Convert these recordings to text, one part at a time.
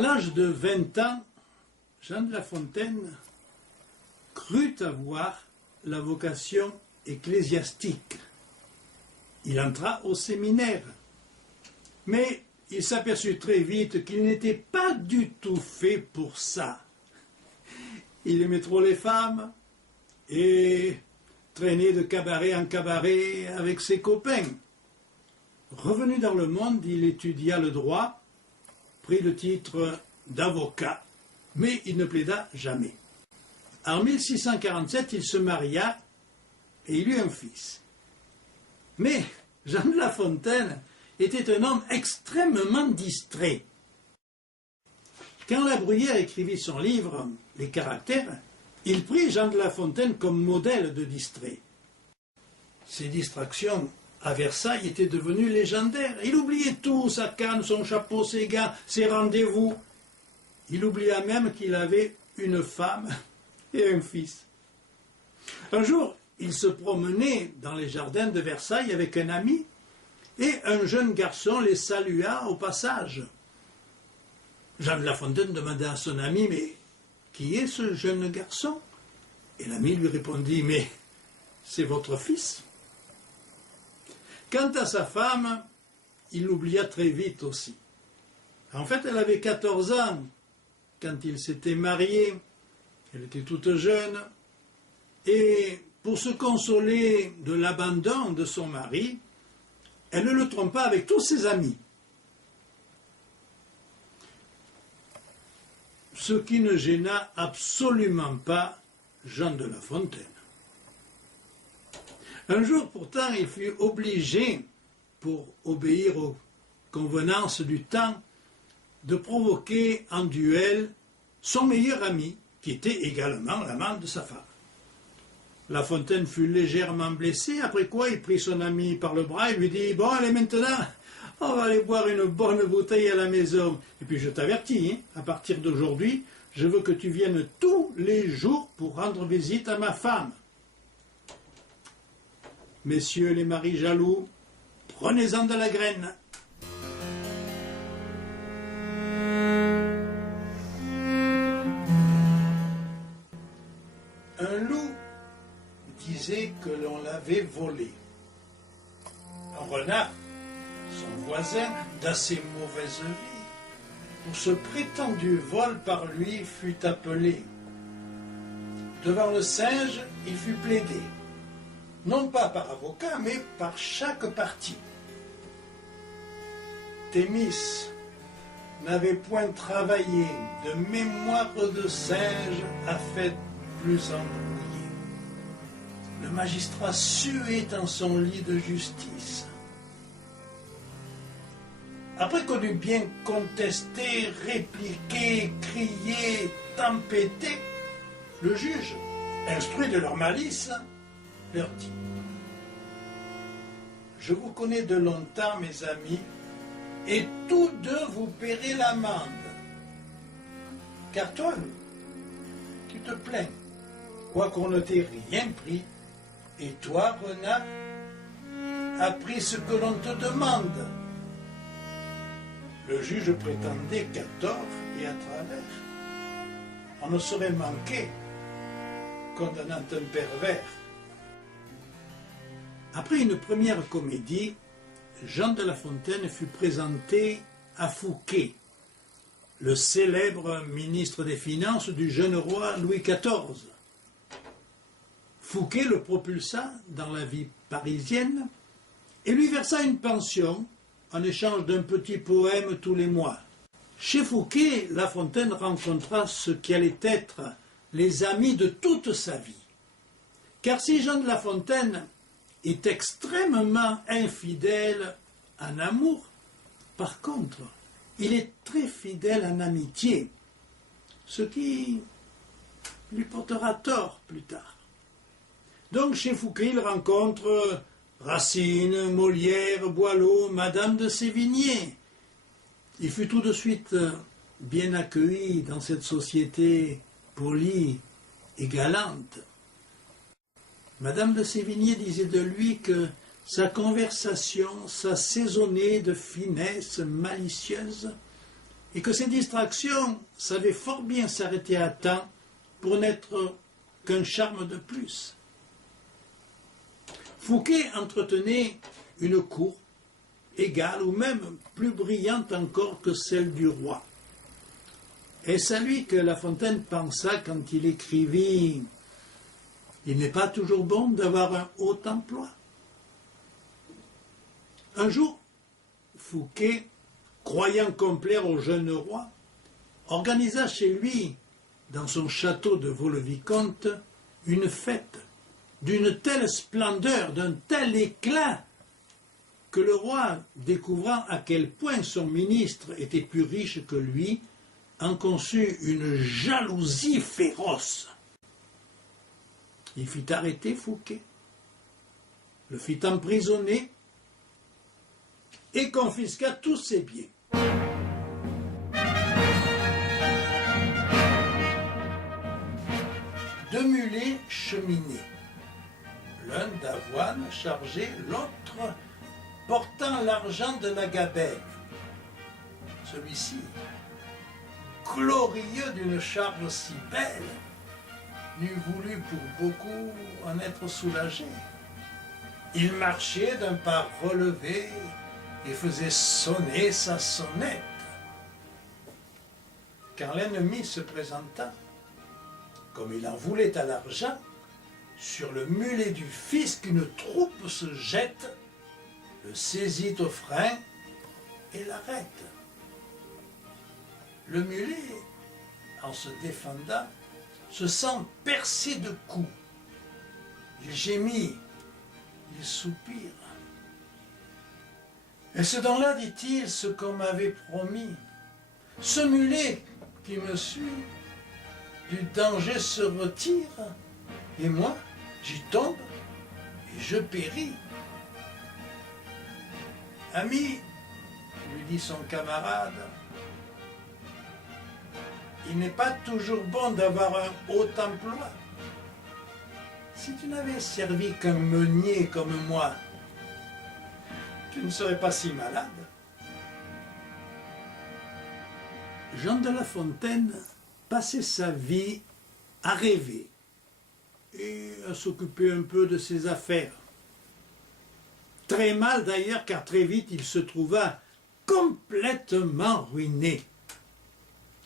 À l'âge de 20 ans, Jean de La Fontaine crut avoir la vocation ecclésiastique. Il entra au séminaire, mais il s'aperçut très vite qu'il n'était pas du tout fait pour ça. Il aimait trop les femmes et traînait de cabaret en cabaret avec ses copains. Revenu dans le monde, il étudia le droit, prit le titre d'avocat, mais il ne plaida jamais. En 1647, il se maria et il eut un fils. Mais Jean de La Fontaine était un homme extrêmement distrait. Quand La Bruyère écrivit son livre « Les caractères », il prit Jean de La Fontaine comme modèle de distrait. Ses distractions à Versailles étaient devenues légendaires. Il oubliait tout, sa canne, son chapeau, ses gants, ses rendez-vous. Il oublia même qu'il avait une femme et un fils. Un jour, il se promenait dans les jardins de Versailles avec un ami et un jeune garçon les salua au passage. Jean de La Fontaine demanda à son ami « Mais qui est ce jeune garçon ?» Et l'ami lui répondit « Mais c'est votre fils ?» Quant à sa femme, il l'oublia très vite aussi. En fait, elle avait 14 ans quand il s'était marié. Elle était toute jeune. Et pour se consoler de l'abandon de son mari, elle ne le trompa avec tous ses amis. Ce qui ne gêna absolument pas Jean de La Fontaine. Un jour, pourtant, il fut obligé, pour obéir aux convenances du temps, de provoquer en duel son meilleur ami, qui était également l'amant de sa femme. La Fontaine fut légèrement blessé, après quoi il prit son ami par le bras et lui dit « Bon, allez maintenant, on va aller boire une bonne bouteille à la maison. Et puis je t'avertis, à partir d'aujourd'hui, je veux que tu viennes tous les jours pour rendre visite à ma femme. Messieurs les maris jaloux, prenez-en de la graine. » Un loup disait que l'on l'avait volé. Un renard, son voisin d'assez mauvaise vie, pour ce prétendu vol par lui fut appelé. Devant le singe, il fut plaidé, non pas par avocat, mais par chaque partie. Thémis n'avait point travaillé, de mémoire de singe a fait plus embrouillé. Le magistrat suait en son lit de justice. Après qu'on eut bien contesté, répliqué, crié, tempêté, le juge, instruit de leur malice, leur dit « Je vous connais de longtemps, mes amis, et tous deux vous paierez l'amende. Car toi, tu te plains, quoiqu'on ne t'ait rien pris, et toi, renard, as pris ce que l'on te demande. » Le juge prétendait qu'à tort et à travers, on ne saurait manquer, condamnant un pervers. Après une première comédie, Jean de La Fontaine fut présenté à Fouquet, le célèbre ministre des Finances du jeune roi Louis XIV. Fouquet le propulsa dans la vie parisienne et lui versa une pension en échange d'un petit poème tous les mois. Chez Fouquet, La Fontaine rencontra ce qui allait être les amis de toute sa vie. Car si Jean de La Fontaine est extrêmement infidèle en amour, par contre, il est très fidèle en amitié, ce qui lui portera tort plus tard. Donc chez Fouquet, il rencontre Racine, Molière, Boileau, Madame de Sévigné. Il fut tout de suite bien accueilli dans cette société polie et galante. Madame de Sévigné disait de lui que sa conversation s'assaisonnait de finesse malicieuse et que ces distractions savaient fort bien s'arrêter à temps pour n'être qu'un charme de plus. Fouquet entretenait une cour égale ou même plus brillante encore que celle du roi. Est-ce à lui que La Fontaine pensa quand il écrivit « Il n'est pas toujours bon d'avoir un haut emploi ». Un jour, Fouquet, croyant complaire au jeune roi, organisa chez lui, dans son château de Vaux-le-Vicomte, une fête d'une telle splendeur, d'un tel éclat, que le roi, découvrant à quel point son ministre était plus riche que lui, en conçut une jalousie féroce. Il fit arrêter Fouquet, le fit emprisonner et confisqua tous ses biens. Deux mulets cheminaient, l'un d'avoine chargé, l'autre portant l'argent de la gabelle. Celui-ci, glorieux d'une charge si belle, n'eût voulu pour beaucoup en être soulagé. Il marchait d'un pas relevé et faisait sonner sa sonnette. Quand l'ennemi se présenta, comme il en voulait à l'argent, sur le mulet du fisc, une troupe se jette, le saisit au frein et l'arrête. Le mulet, en se défendant, se sent percé de coups. Il gémit, il soupire. Et ce don-là, dit-il, ce qu'on m'avait promis. Ce mulet qui me suit, du danger se retire, et moi, j'y tombe et je péris. Ami, lui dit son camarade, il n'est pas toujours bon d'avoir un haut emploi. Si tu n'avais servi qu'un meunier comme moi, tu ne serais pas si malade. Jean de La Fontaine passait sa vie à rêver et à s'occuper un peu de ses affaires. Très mal d'ailleurs, car très vite il se trouva complètement ruiné.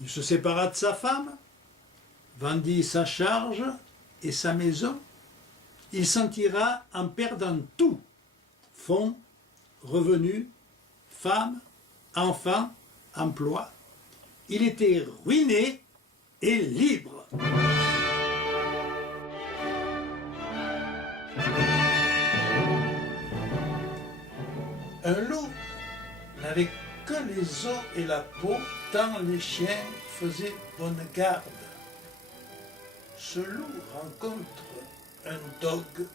Il se sépara de sa femme, vendit sa charge et sa maison. Il s'en tira en perdant tout, fonds, revenus, femme, enfants, emploi. Il était ruiné et libre. Un loup n'avait que les os et la peau, tant les chiens faisaient bonne garde. Ce loup rencontre un dogue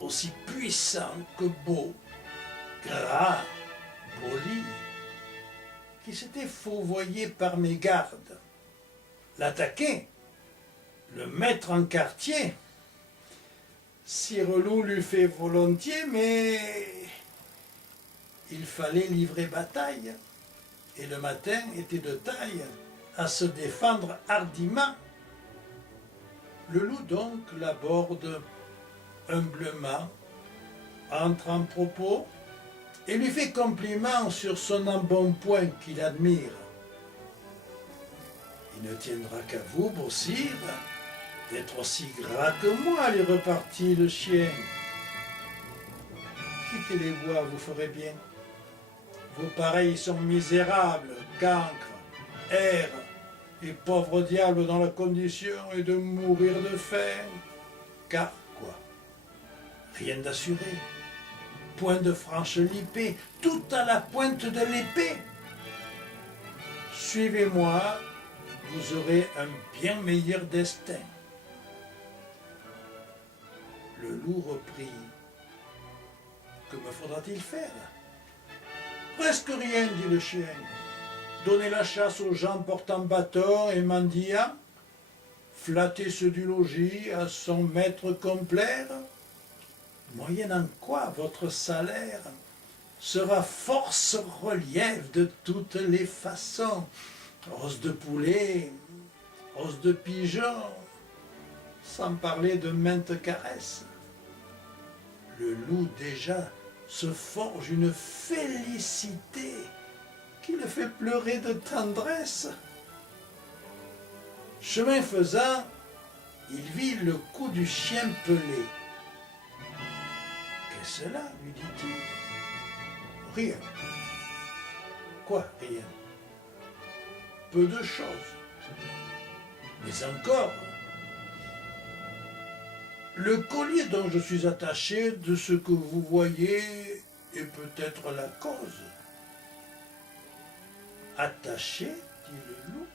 aussi puissant que beau, gras, poli, qui s'était fourvoyé par mégarde. L'attaquer, le mettre en quartier, Sire Loup l'eût fait volontiers, mais il fallait livrer bataille, et le matin était de taille à se défendre hardiment. Le loup donc l'aborde humblement, entre en propos, et lui fait compliment sur son embonpoint qu'il admire. Il ne tiendra qu'à vous, beau sire, d'être aussi gras que moi, lui repartit le chien. Quittez les bois, vous ferez bien. Vos pareils sont misérables, cancres, errent, et pauvres diables dont la condition est de mourir de faim. Car quoi? Rien d'assuré. Point de franche lipée, tout à la pointe de l'épée. Suivez-moi, vous aurez un bien meilleur destin. Le loup reprit. Que me faudra-t-il faire? Presque rien, dit le chien. Donner la chasse aux gens portant bâton et mendiant, flatter ceux du logis, à son maître complaire, moyennant quoi votre salaire sera force relief de toutes les façons. Os de poulet, os de pigeon, sans parler de maintes caresses. Le loup déjà se forge une félicité qui le fait pleurer de tendresse. Chemin faisant, il vit le coup du chien pelé. « Qu'est-ce cela ?» lui dit-il. « Rien. »« Quoi, rien ?»« Peu de choses. Mais encore, le collier dont je suis attaché, de ce que vous voyez, est peut-être la cause. » « Attaché ?» dit le loup.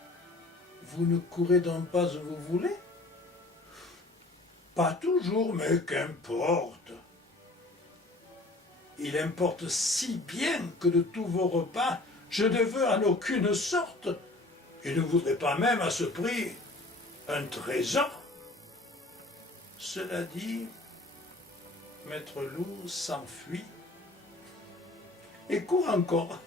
« Vous ne courez donc pas où vous voulez ?»« Pas toujours, mais qu'importe. Il importe si bien que de tous vos repas, je ne veux en aucune sorte, et ne voudrais pas même à ce prix un trésor. » Cela dit, Maître Loup s'enfuit et court encore.